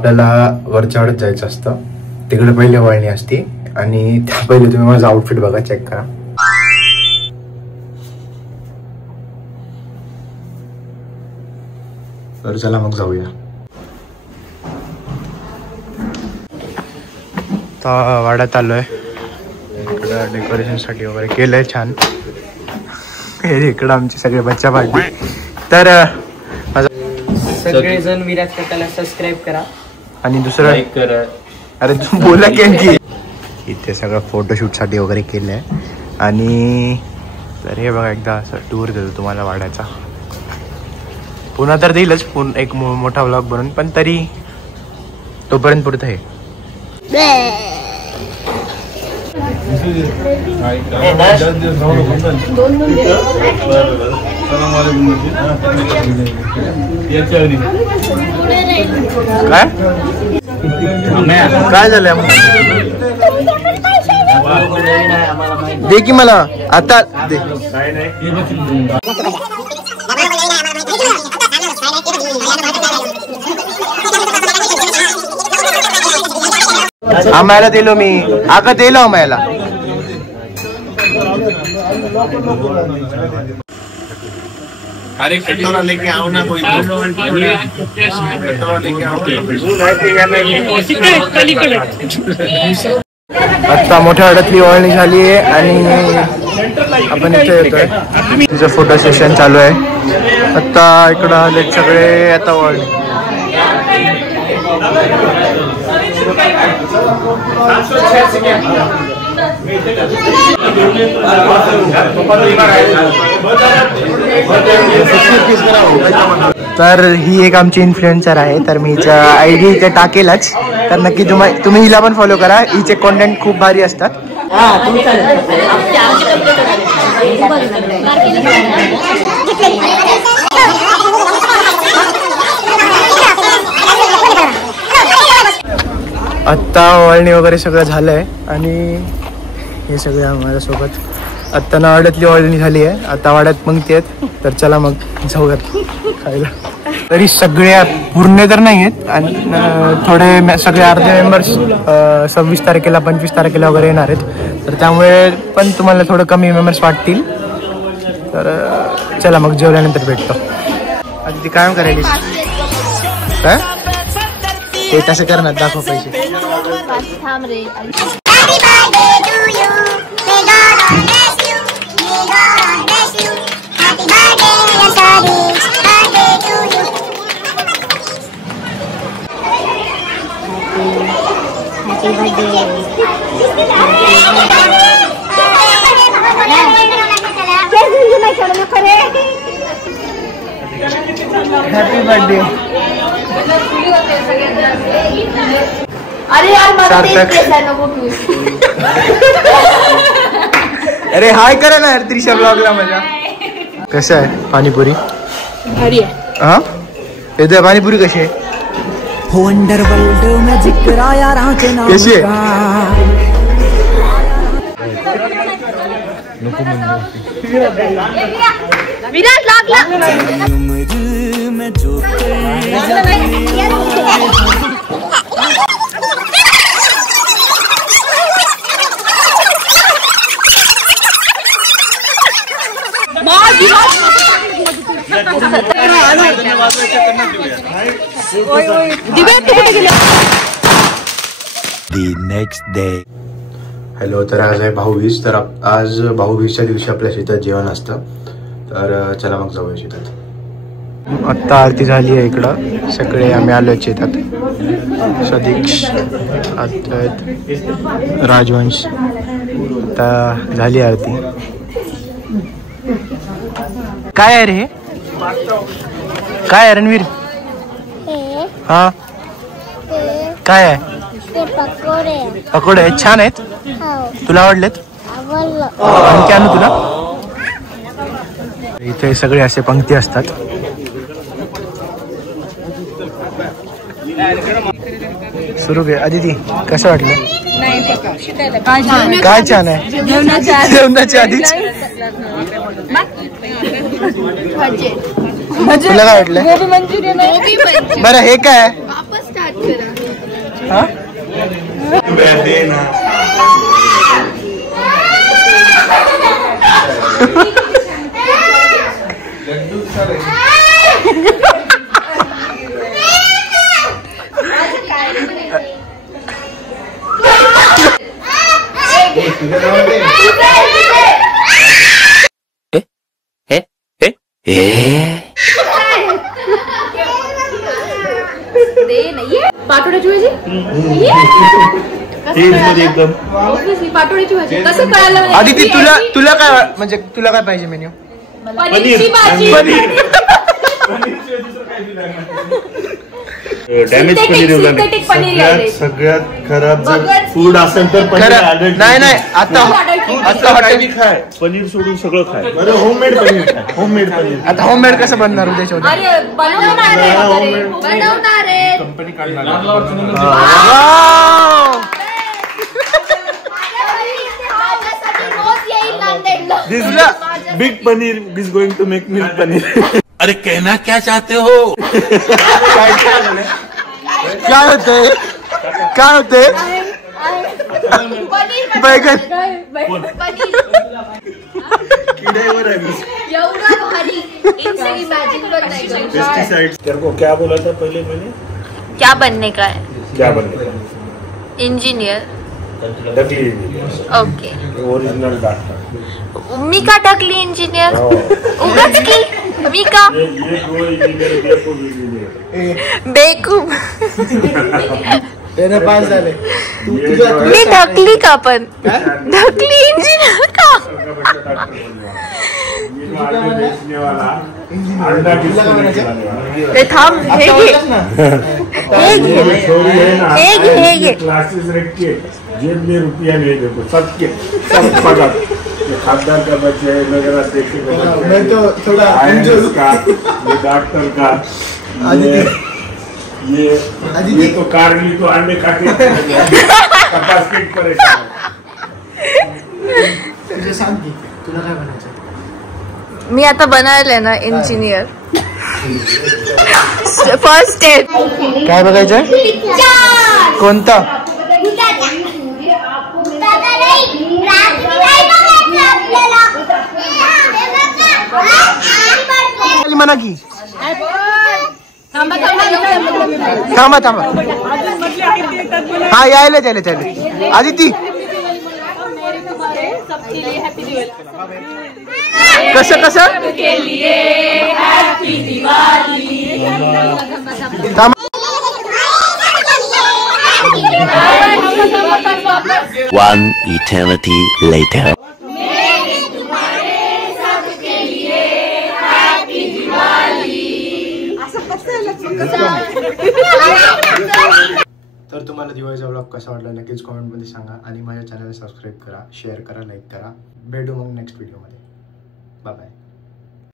आपल्याला वरच्यावरच जायचं असतं. तिकडे पहिले वळणी असते आणि त्या पहिले तुम्ही माझं आउटफिट बघा, चेक करा. तर चला मग जाऊया. आता वाड्यात आलोय. इकडं डेकोरेशन साठी वगैरे केलंय छान. इकडं आमचे सगळे बच्चा पार्टी. तर सगळेजण विराज काकाला सबस्क्राईब करा आणि दुसरं लाईक करा. अरे तू बोला की. इथे सगळं फोटोशूट साठी वगैरे केलंय. आणि तर हे बघा, एकदा असं टूर देतो तुम्हाला वाड्याचा. पुन्हा तर देईलच एक मोठा व्लॉग बनवून, पण तरी तोपर्यंत पुरतं हे. काय झालंय दे की मला आता दे. आम्हाला दिलो मी. आका दिलो आम्हाला. अरे कटोरा लेके आओ ना कोई. आता मोठ्या वाड्यातली ओळणी झाली आहे आणि आपण इथे येतोय. तिचं फोटो सेशन चालू आहे. आता इकडं आले सगळे. आता ओळणी तर ही एक आमची इन्फ्लुएन्सर आहे. तर मी हिचा ID इथे टाकेलच. तर नक्की तुम्ही हिला पण फॉलो करा. हिचे कॉन्टेंट खूप भारी असतात. आत्ता वळणी वगैरे सगळं झालंय आणि हे सगळे आम्हाला सोबत. आत्ता नावाड्यातली वळणी झाली आहे. आता वाड्यात पंक्ती आहेत. तर चला मग जाऊयात खायला. तरी सगळे पूर्ण तर नाही आहेत आणि थोडे सगळे अर्धे मेंबर्स 26 तारखेला 25 तारखेला वगैरे येणार आहेत. तर त्यामुळे पण तुम्हाला थोडं कमी मेंबर्स वाटतील. तर चला मग जेवल्यानंतर भेटतो. आता ती कायम करायली काय हे तसं करणार. दाखव पैसे. Happy birthday. अरे यार सार्थक. अरे हाय करा ना यार त्रिशा ब्लॉगला माझ्या. कसं आहे पाणीपुरी? भारी आहे. हा येते पाणीपुरी कशी आहे? कशी आहे? विराज लागला. हॅलो. तर आज आहे भाऊबीज. तर आज भाऊबीजच्या दिवशी आपल्या शेतात जेवण असतं. तर चला मग जाऊया शेतात. आत्ता आरती झाली आहे. इकडं सगळे आम्ही आलो शेतात. सदीक्ष, राजवंश. आता झाली आरती. काय आहे रे हे? काय आहे रणवीर? हा काय आहे? पकोडे आहेत. छान आहेत. तुला आवडलेत? आणखी आणू तुला? इथे सगळे असे पंक्ती असतात. सुरू घे. अदिती कसं वाटलं? काय छान आहे? जेवणाच्या आधीच. तुला काय वाटलं? बरं हे काय? हा? दे ना. पाटोड्याची भाजी एकदम पाटोड्याची भाजी कसं कळालं आदिती तुला काय म्हणजे तुला काय पाहिजे मेन्यू पनीरची भाजी डॅमेज Synthetic पनीर लावलंय. सगळ्यात खराब जर बघत फूड असेल तर पनीर खरं आढळते. नाही आता काही खाय पनीर सोडून सगळं खाय बरं होममेड पनीर खाय होममेड पनीर आता होममेड कसं बनणार उद्याच्या उद्या अरे बनवणार आहे कंपनी काढणार this big paneer is going to make milk paneer अरे कहना क्या चाहते हो काय होते बैगन किड्यावर आहे एवढं भारी इन्स्टेंट मॅजिक बनवायचं पेस्टिसाइड तेरे को क्या बोला था पहले मैंने क्या बनने का है क्या बनने का इंजीनियर डकली ओके ओरिजिनल डॉक्टर मी का टाकली इंजिनियर उगाच की मी का ये दो इंजीनियर बेवकूफ इंजीनियर बेकूफ त्याने पास झाले मी ढकली का पण ढकली इंजिनियर का बेचने वाला अंडा बेचने वाला ते थांब हे घे क्लासेस रख के जेब में रुपया नहीं देखो सबके सब पकड़ खासदार का बच्चे है नगर अध्यक्ष का बच्चे मैं तो थोड़ा IAS का ये डॉक्टर का ये तो कारली तो अंडे खा के कपास पेट परेशान तुझे सांग की तुला काय बनायचं मी आता बनायला ना इंजिनियर फर्स्ट स्टेप काय बघायचंय कोणता म्हणा की थांबा हा यायला आदिती कसं थांबा One eternity later. तर तुम्हाला दिवाळीचा व्लॉग कसा वाटला नक्कीच कॉमेंटमध्ये सांगा आणि माझ्या चॅनलला सबस्क्राईब करा शेअर करा लाईक करा भेटू मग नेक्स्ट व्हिडिओमध्ये बाय बाय